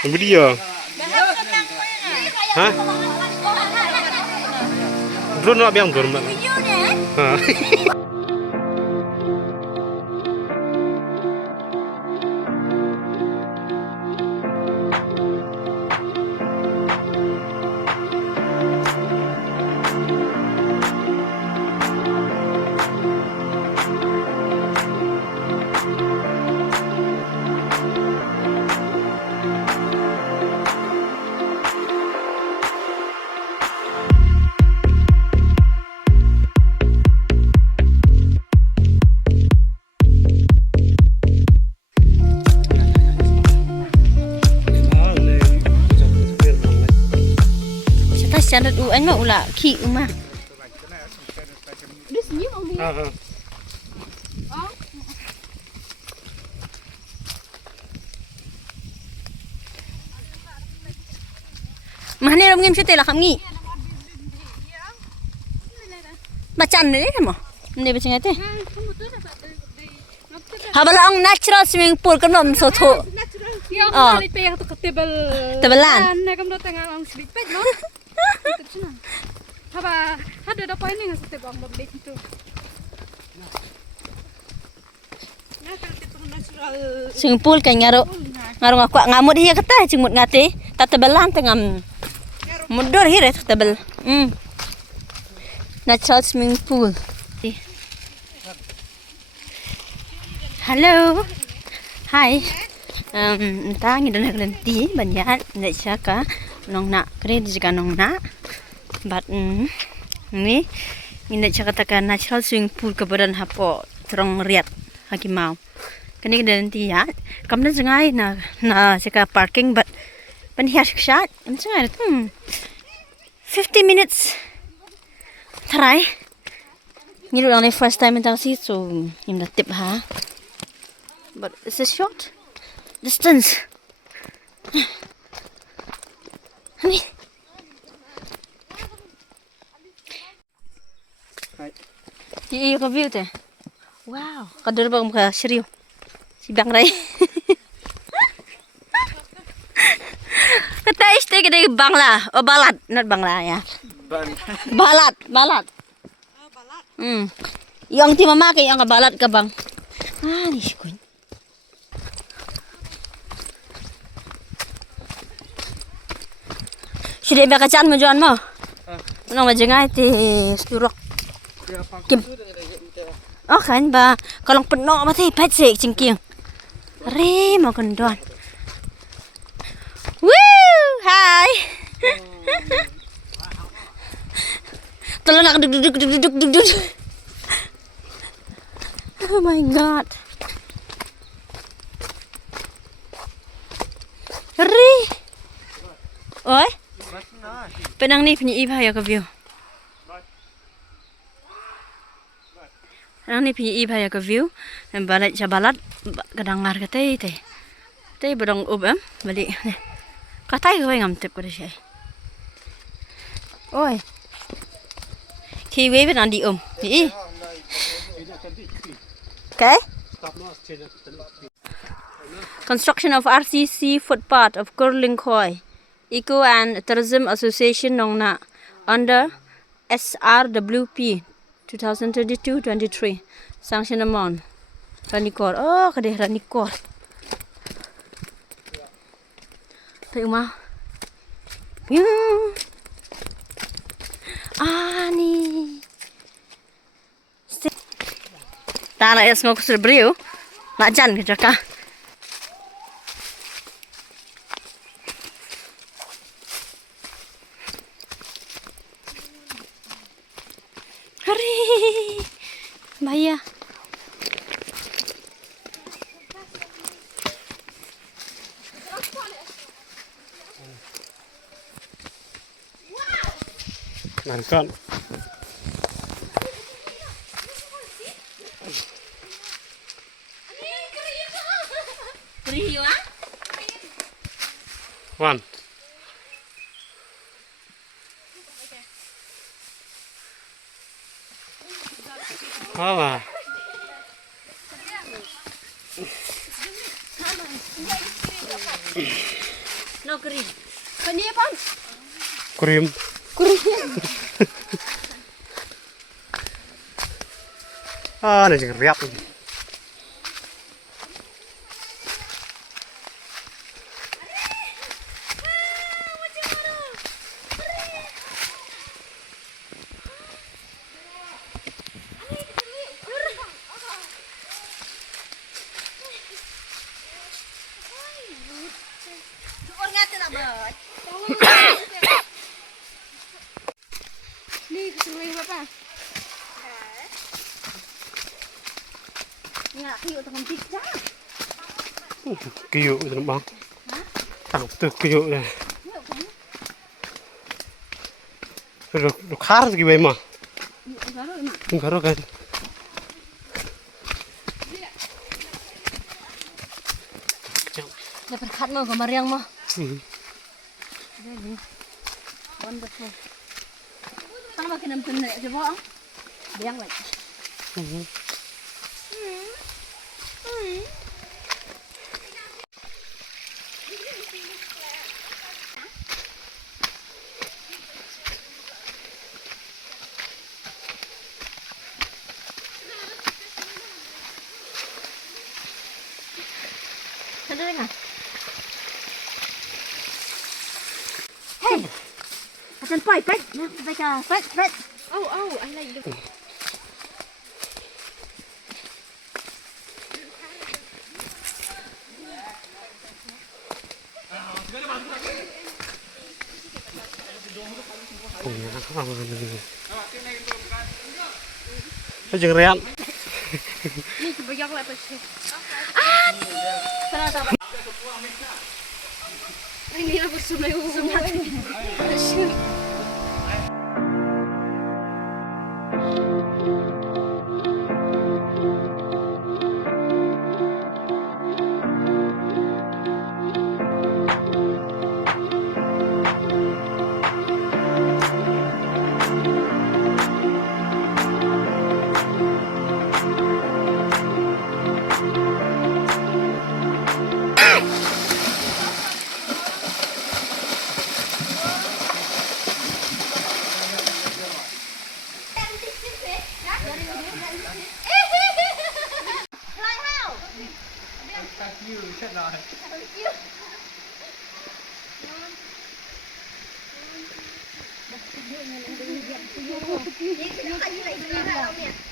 Video. Hah? Drone apa yang drone? Hah? Standard UN mah ulah ki mah. This new only. Mana ram ngim sete lah kami. Macan ni kan mah. Ni macam tu. Habala ang natural swimming pool kan nom so tho. Oh. Tebelan. Nak kamu tengah ang slipet no. Haba, ada poin ni ngasih tebang balik itu. Swimming pool kan ngaro ngaku ngamut dia kata cimut ngate tak tebelan tengam mudur hire tebel. Natural swimming pool. Hello. Hi. Entah ni dah nak lenti banyak nak cakap nongnah keren juga nongnah. But ni nak cakap natural swimming pool keberan hapo terong riat haki mau. Kini dah lenti ya. Kamu dah cengai na cakap parking but pen hias shot. Kamu cengai 50 minutes. Try. Ni dulu ni first time entah sih so ni dah tip ha. But it's a short distance. Ni. Ini review tu. Wow, kader bang muka serius. Si bang rai. Kata istri kita bangla, oh balat, not bangla ya. Balat. Balat. Yang ti mama ke yang balat ke bang. Ni sikun. Sudah bakacan majuan mau. Nang majengai ti sturok. Kim. Oh kan ba kalau penuh mati pecik cingking. Re mau kendon. Woo! Hi. Tolong nak duduk. Oh my god. Re. Oi. Penang ni punya iba ya ke view. Penang ni punya iba ya ke view. Dan balat jabalat kedangar kata teh. Teh berang ubam balik. Kata kau yang amtip pada saya. Oi. Kiwi beran di Ni. Okay. Construction of RCC footpath of Curling Koi. Eco and Tourism Association Nongnah under SRWP 2022-23 sanction amount Ranikor. Oh kadeh Ranikor Tengok mah ni tak nak esok serberiu nak jan ke jaka. Bahaya. Nangkan. One. Apa? no kering. Kani apa? Krim. Ini jingriat. Ni kesuruh apa? Nga kiyo tangan pizza. Kiyo itu bang. Tang tu kiyo ya. Lu khar lagi bayi mah. Enggak kan. Dapat kat mau gambar yang mah. Really wonderful. Kalau makin nampak naik coba. Biang lagi. Ada nggak? Hey, macam poi pet, macam pet. Oh, I like the. Jingriat. Ni kebanyak lah pasti. Kenapa? Ini aku sumshrieh. Ini sudah kayu lagi.